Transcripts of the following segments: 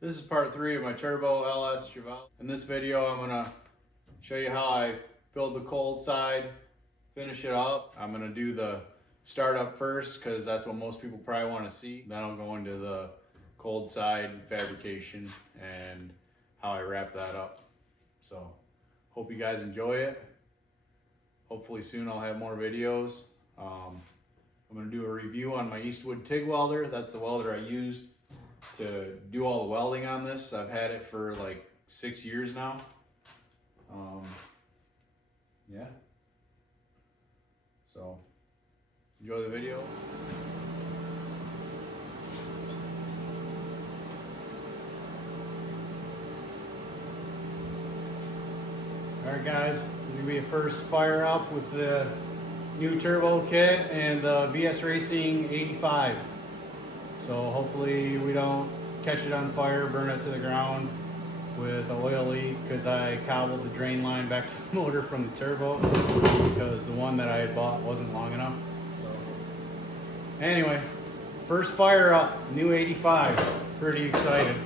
This is part 3 of my Turbo LS Chevelle. In this video, I'm gonna show you how I build the cold side, finish it up. I'm gonna do the startup first because that's what most people probably want to see. Then I'll go into the cold side fabrication and how I wrap that up. So, hope you guys enjoy it. Hopefully soon I'll have more videos. I'm gonna do a review on my Eastwood TIG welder. That's the welder I used to do all the welding on this. I've had it for like 6 years now. Yeah. So, enjoy the video. Alright guys, this is going to be a first fire up with the new turbo kit and the VS Racing 85. So hopefully we don't catch it on fire, burn it to the ground with an oil leak, because I cobbled the drain line back to the motor from the turbo because the one that I had bought wasn't long enough. So anyway, first fire up, new 85. Pretty excited.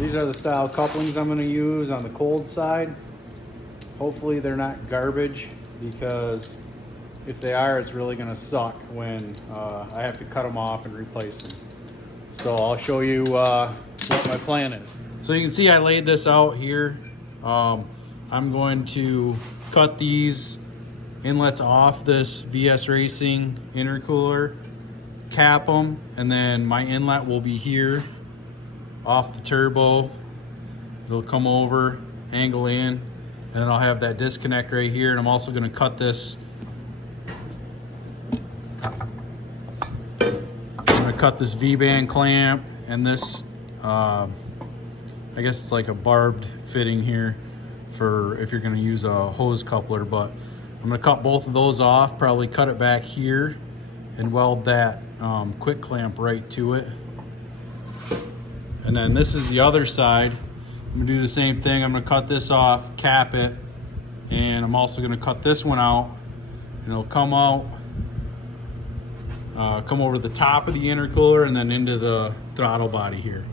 These are the style couplings I'm going to use on the cold side. Hopefully they're not garbage, because if they are, it's really going to suck when I have to cut them off and replace them. So I'll show you what my plan is. So you can see I laid this out here. I'm going to cut these inlets off this VS Racing intercooler, cap them, and then my inlet will be here off the turbo. It'll come over, angle in, and then I'll have that disconnect right here. And I'm also going to cut this. I'm going to cut this V-band clamp and this. I guess it's like a barbed fitting here for if you're going to use a hose coupler. But I'm going to cut both of those off. Probably cut it back here and weld that quick clamp right to it. And then this is the other side. I'm gonna do the same thing. I'm gonna cut this off, cap it, and I'm also gonna cut this one out, and it'll come out, come over the top of the intercooler and then into the throttle body here.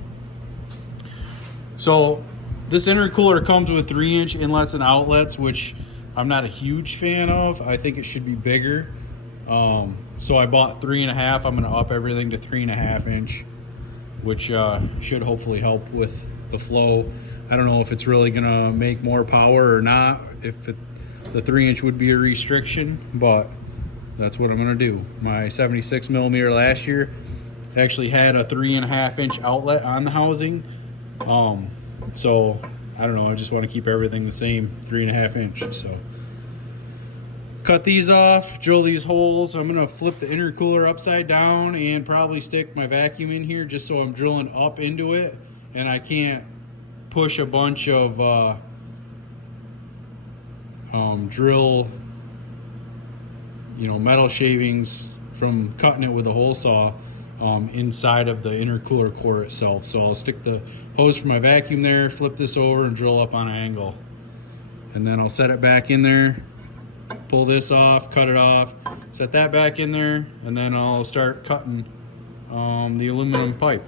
So this intercooler comes with 3-inch inlets and outlets, which I'm not a huge fan of. I think it should be bigger. So I bought 3.5. I'm gonna up everything to 3.5 inch. Which should hopefully help with the flow. I don't know if it's really gonna make more power or not, if the 3-inch would be a restriction, but that's what I'm gonna do. My 76mm last year actually had a 3.5-inch outlet on the housing. So I don't know, I just wanna keep everything the same, 3.5 inch. So cut these off, drill these holes. I'm gonna flip the intercooler upside down and probably stick my vacuum in here just so I'm drilling up into it and I can't push a bunch of drill, metal shavings from cutting it with a hole saw inside of the intercooler core itself. So I'll stick the hose from my vacuum there, flip this over and drill up on an angle. And then I'll set it back in there, pull this off, cut it off, set that back in there, and then I'll start cutting the aluminum pipe.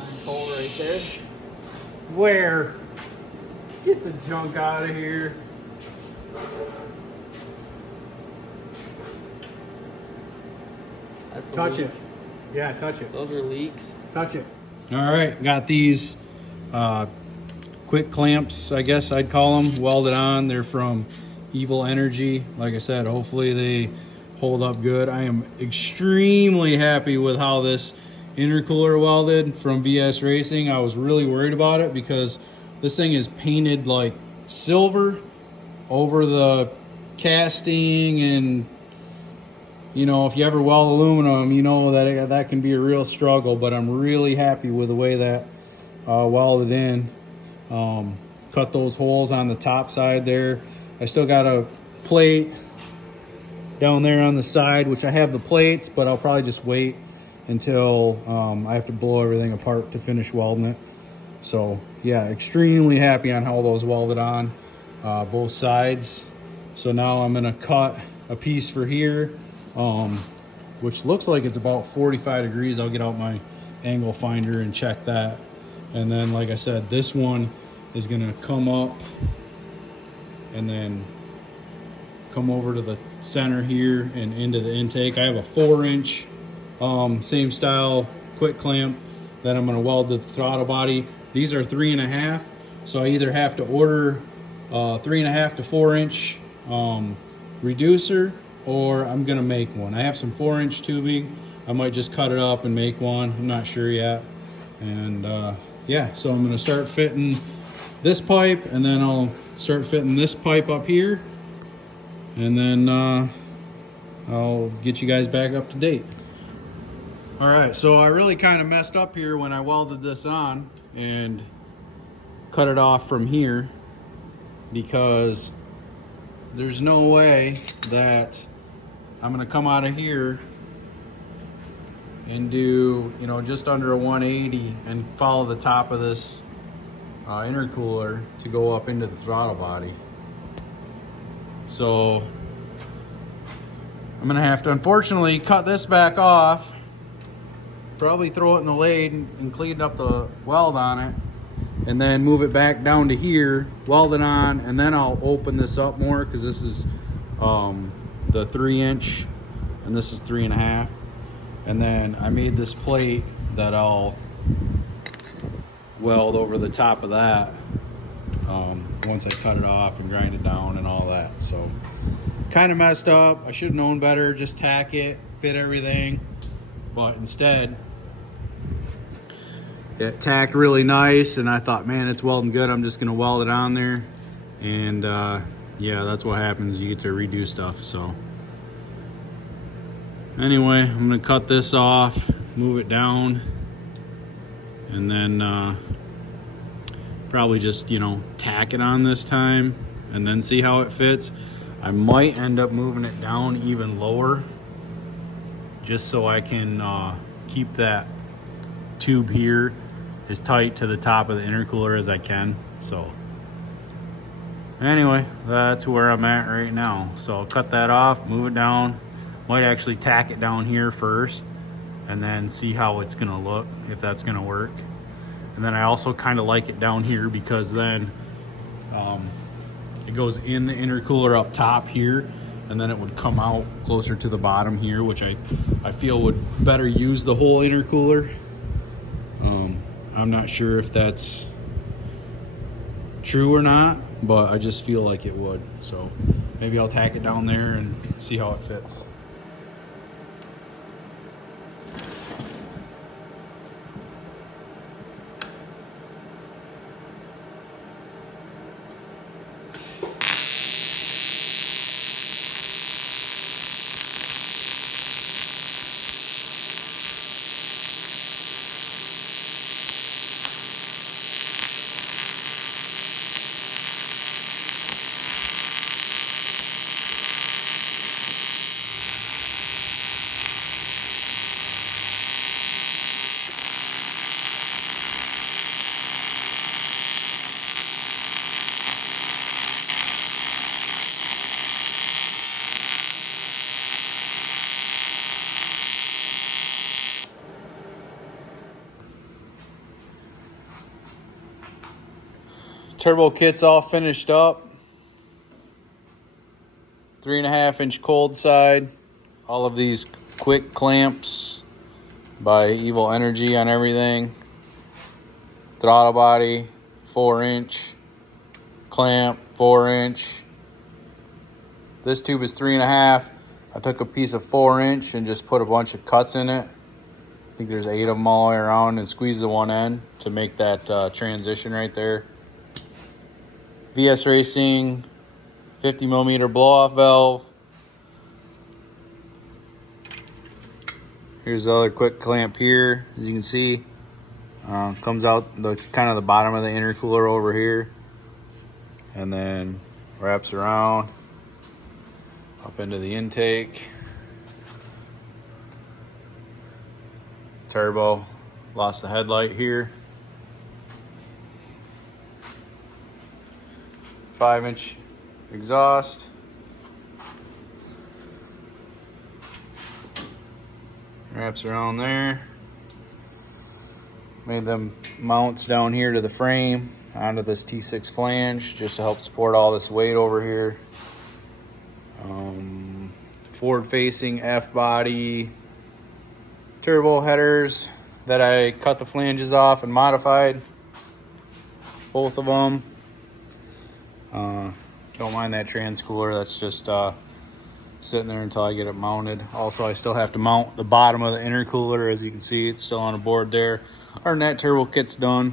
Nice hole right there. Where? Get the junk out of here. That's a Touch leak. it. Yeah, touch it. Those are leaks. Touch it. All right, got these quick clamps, I guess I'd call them, welded on. They're from Evil Energy. Like I said, hopefully they hold up good. I am extremely happy with how this intercooler welded from BS Racing. I was really worried about it because this thing is painted like silver over the casting, and you know, if you ever weld aluminum, you know that that can be a real struggle, but I'm really happy with the way that welded in. Cut those holes on the top side there. I still got a plate down there on the side, which I have the plates, but I'll probably just wait until I have to blow everything apart to finish welding it. So yeah, extremely happy on how those welded on both sides. So now I'm gonna cut a piece for here, which looks like it's about 45 degrees. I'll get out my angle finder and check that. And then, like I said, this one is gonna come up and then come over to the center here and into the intake. I have a 4-inch same style quick clamp that I'm gonna weld to the throttle body. These are 3.5, so I either have to order 3.5 to 4-inch reducer, or I'm gonna make one. I have some 4-inch tubing. I might just cut it up and make one. I'm not sure yet. And yeah, so I'm gonna start fitting this pipe, and then I'll start fitting this pipe up here, and then I'll get you guys back up to date. All right, so I really kind of messed up here when I welded this on and cut it off from here, because there's no way that I'm gonna come out of here and do, you know, just under a 180 and follow the top of this intercooler to go up into the throttle body. So I'm gonna have to, unfortunately, cut this back off, probably throw it in the lathe and clean up the weld on it, and then move it back down to here, weld it on, and then I'll open this up more, because this is the 3-inch and this is 3.5. And then I made this plate that I'll weld over the top of that once I cut it off and grind it down and all that. So kind of messed up. I should have known better, just tack it, fit everything, but instead it tacked really nice, and I thought, man, it's welding good, I'm just gonna weld it on there. And yeah, that's what happens. You get to redo stuff. So anyway, I'm gonna cut this off, move it down, and then probably just, you know, tack it on this time and then see how it fits. I might end up moving it down even lower just so I can keep that tube here as tight to the top of the intercooler as I can. So anyway, that's where I'm at right now. So I'll cut that off, move it down, might actually tack it down here first and then see how it's gonna look, if that's gonna work. And then I also kind of like it down here because then it goes in the intercooler up top here, and then it would come out closer to the bottom here, which I feel would better use the whole intercooler. I'm not sure if that's true or not, but I just feel like it would. So maybe I'll tack it down there and see how it fits. Turbo kit's all finished up. 3.5 inch cold side. All of these quick clamps by Evil Energy on everything. Throttle body, 4 inch. Clamp, 4 inch. This tube is 3.5. I took a piece of 4 inch and just put a bunch of cuts in it. I think there's 8 of them all the way around, and squeeze the one end to make that transition right there. VS Racing 50 millimeter blow-off valve. Here's the other quick clamp here, as you can see. Comes out the kind of the bottom of the intercooler over here, and then wraps around up into the intake. Turbo, lost the headlight here. 5 inch exhaust. Wraps around there. Made them mounts down here to the frame onto this T6 flange just to help support all this weight over here. Forward facing F body turbo headers that I cut the flanges off and modified. Both of them. Don't mind that trans cooler. That's just sitting there until I get it mounted. Also, I still have to mount the bottom of the intercooler. As you can see, it's still on a board there. Our net turbo kit's done.